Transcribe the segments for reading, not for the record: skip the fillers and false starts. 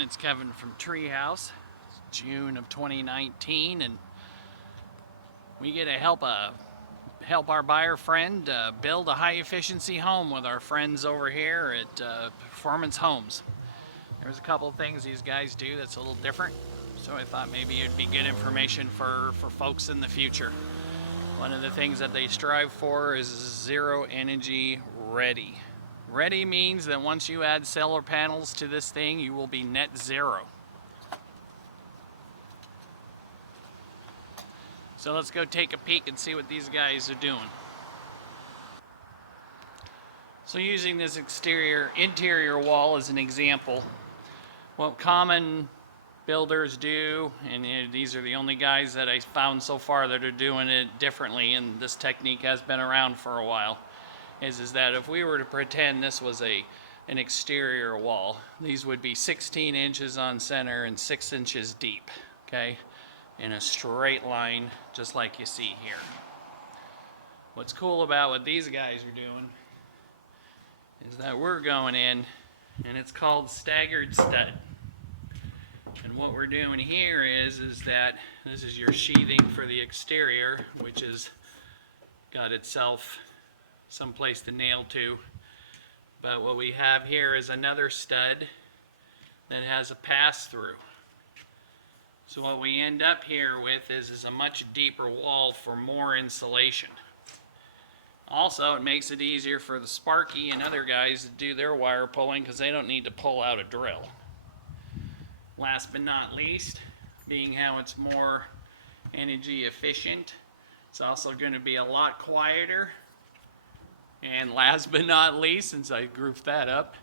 everyone, it's Kevin from Treehouse. It's June of 2019 and we get to help our buyer friend build a high efficiency home with our friends over here at Performance Homes. There's a couple of things these guys do that's a little different, so I thought maybe it'd be good information for folks in the future. One of the things that they strive for is zero energy ready. Ready means that once you add solar panels to this thing, you will be net zero. So let's go take a peek and see what these guys are doing. So using this interior wall as an example, what common builders do, and these are the only guys that I found so far that are doing it differently, and this technique has been around for a while, is that if we were to pretend this was an exterior wall, these would be 16 inches on center and 6 inches deep, okay, in a straight line, just like you see here. What's cool about what these guys are doing is that we're going in, and it's called staggered stud. And what we're doing here is that this is your sheathing for the exterior, which has got itself someplace to nail to. But what we have here is another stud that has a pass-through. So what we end up here with is a much deeper wall for more insulation. Also, it makes it easier for the Sparky and other guys to do their wire pulling because they don't need to pull out a drill. Last but not least, being how it's more energy efficient, it's also going to be a lot quieter. And last but not least, since I grouped that up,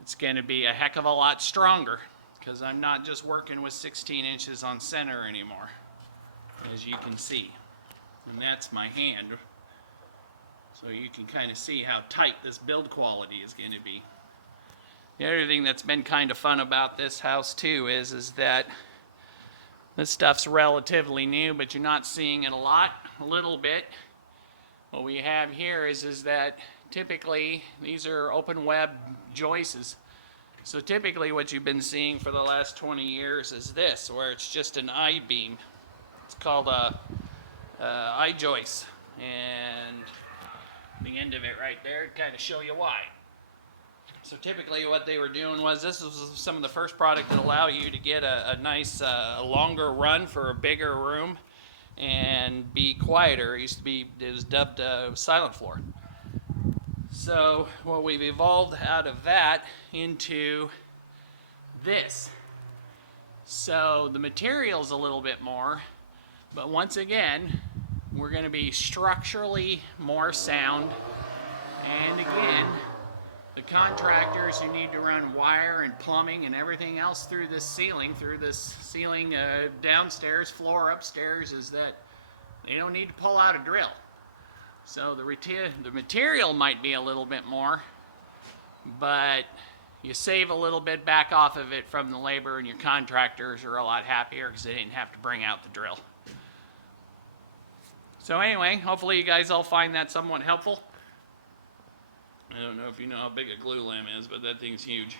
it's going to be a heck of a lot stronger because I'm not just working with 16 inches on center anymore, as you can see. And that's my hand. So you can kind of see how tight this build quality is going to be. The other thing that's been kind of fun about this house too is that this stuff's relatively new, but you're not seeing it a little bit. What we have here is that typically these are open web joists. So typically what you've been seeing for the last 20 years is this, where it's just an I-beam. It's called a I-joist. And the end of it right there to kind of show you why. So typically what they were doing was, this was some of the first product that allow you to get a nice longer run for a bigger room and be quieter. It was dubbed silent floor. So what we've evolved out of that into this. So the material's a little bit more, but once again, we're going to be structurally more sound. And again, the contractors who need to run wire and plumbing and everything else through this ceiling downstairs, floor upstairs, is that they don't need to pull out a drill. So the material might be a little bit more, but you save a little bit back off of it from the labor, and your contractors are a lot happier because they didn't have to bring out the drill. So anyway, hopefully you guys all find that somewhat helpful. I don't know if you know how big a glue lamp is, but that thing's huge.